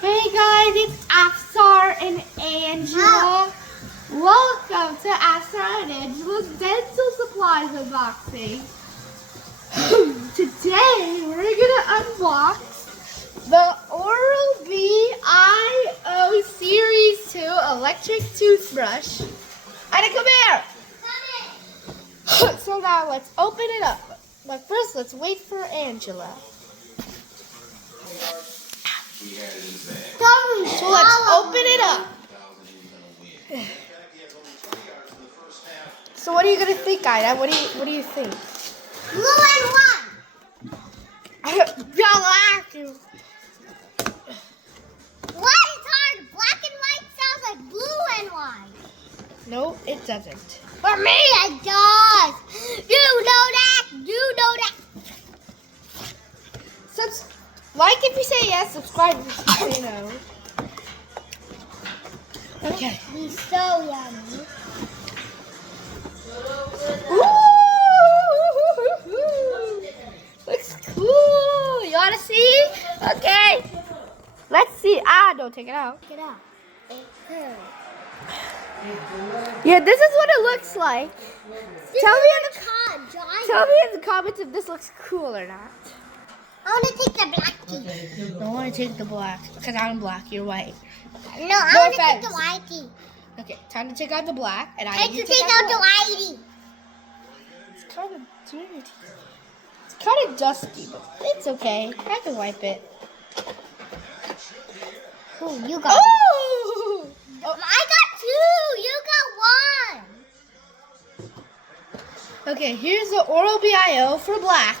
Hey guys, it's Afsar and Angela. Welcome to Afsar and Angela's Dental Supplies unboxing. Today we're gonna unbox the Oral-B IO Series 2 electric toothbrush. Ida, come here! So now let's open it up. But first let's wait for Angela. So let's open it up. So what are you gonna think, Ida? What do you think? Blue and white. Black. What is hard? Black and white sounds like blue and white. No, it doesn't. For me, it does. You know that. You know that. Like if you say yes, subscribe if you say no. Okay. It's so yummy. Ooh, looks cool. You wanna see? Okay. Let's see. Don't take it out. Get out. Yeah, this is what it looks like. Tell me in the comments if this looks cool or not. I want to take the black tea. I want to take the black because I'm black. You're white. No, I want to take the white tea. Okay, time to take out the black, and I need to take out the white tea. It's kind of dirty. It's kind of dusty, but it's okay. I can wipe it. Oh, you got. Oh! I got two. You got one. Okay, here's the Oral-B IO for black.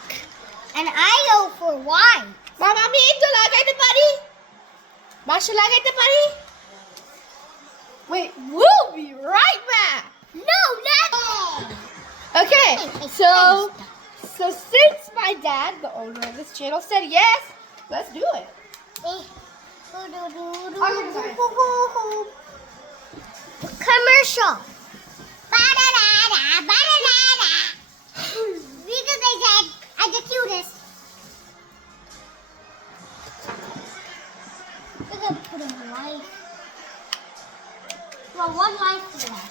And IO for white. Mama, me ito lagay na buddy. Masha lagay na buddy. Wait, we'll be right back. No, not. Okay, so since my dad, the owner of this channel, said yes, let's do it. Commercial. Ba-da-da-da, ba-da-da-da. Because they said I'm the cutest. We're gonna put a life. Well, one life for that.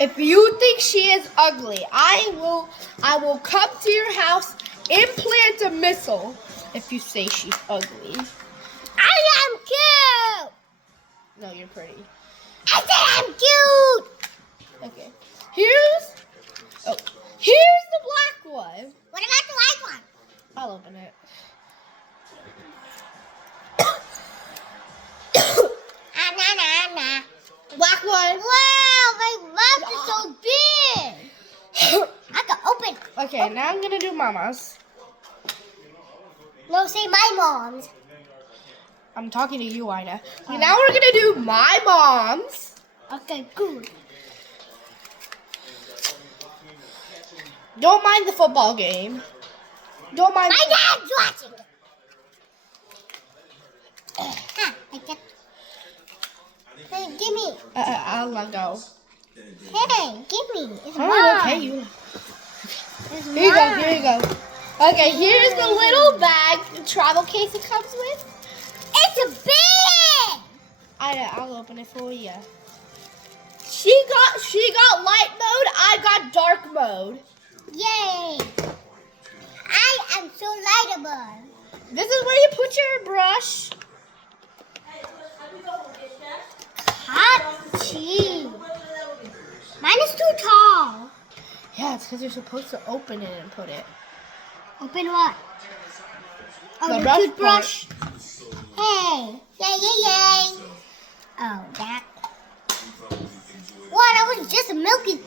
If you think she is ugly, I will come to your house, implant a missile if you say she's ugly. I am cute. No, you're pretty. I said I'm cute. Okay. Here's the black one. What about the white one? I'll open it. Nah. Black one. Wow, my mouth is so big. I can open. Okay, now I'm gonna do Mama's. No, say my mom's. I'm talking to you, Ida. Okay, now we're gonna do my mom's. Okay, good. Don't mind the football game. Don't mind. My dad's watching. I get. Hey, give me. I'll let go. Hey, give me. It's Oh, mine. okay, you. It's Here you go. mine. Here you go. Okay, here's the little bag, the travel case it comes with. It's a big. I'll open it for you. She got light mode. I got dark mode. Yay! I am so lightable. This is where you put your brush. Hot cheese. Mine is too tall. Yeah, it's because you're supposed to open it and put it. Open what? Oh, The the rough toothbrush. Hey, yay! Oh, that. What? I was just milky.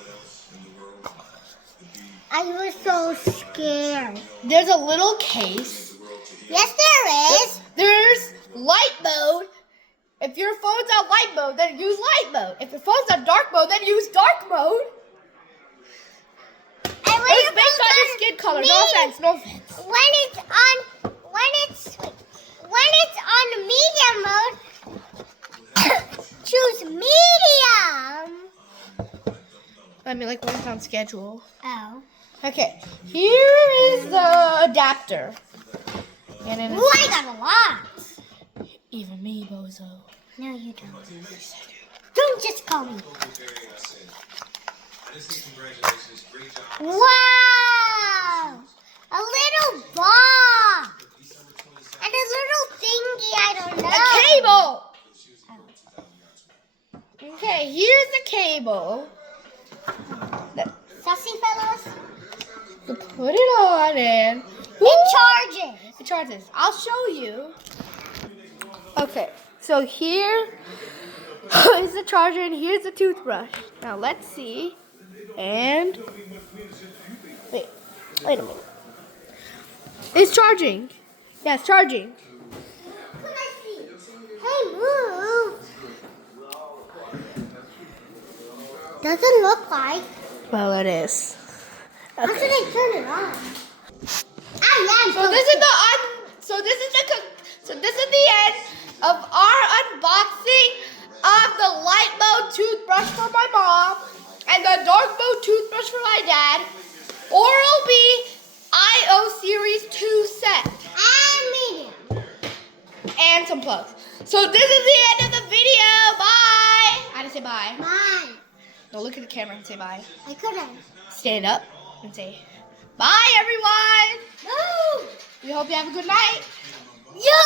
I was so scared. There's a little case. Yes, there is. There's light mode. If your phone's on light mode, then use light mode. If your phone's on dark mode, then use dark mode. And when It's your based on your skin color. No offense. No offense. When it's on medium mode, choose medium. I mean, like when it's on schedule. Oh. Okay, here is the adapter. And then Ooh, I got a lot. Even me, bozo. No, you don't. Don't just call me. Wow! A little ball! And a little thingy, I don't know. A cable! Okay, here's the cable. Sassy fellows? So put it on and... It charges. It charges. I'll show you. Okay, so here is the charger and here's the toothbrush. Now let's see. And... Wait a minute. It's charging. Yeah, it's charging. Can I see? Hey, move. Doesn't look like. Well, it is. How can I turn it on? So this is the end of our unboxing of the light mode toothbrush for my mom and the dark mode toothbrush for my dad. Oral-B IO Series 2 set. And medium. And some plugs. So this is the end of the video. Bye. I didn't say bye. Bye. No, look at the camera and say bye. I couldn't. Stand up and say bye, everyone. No. We hope you have a good night. You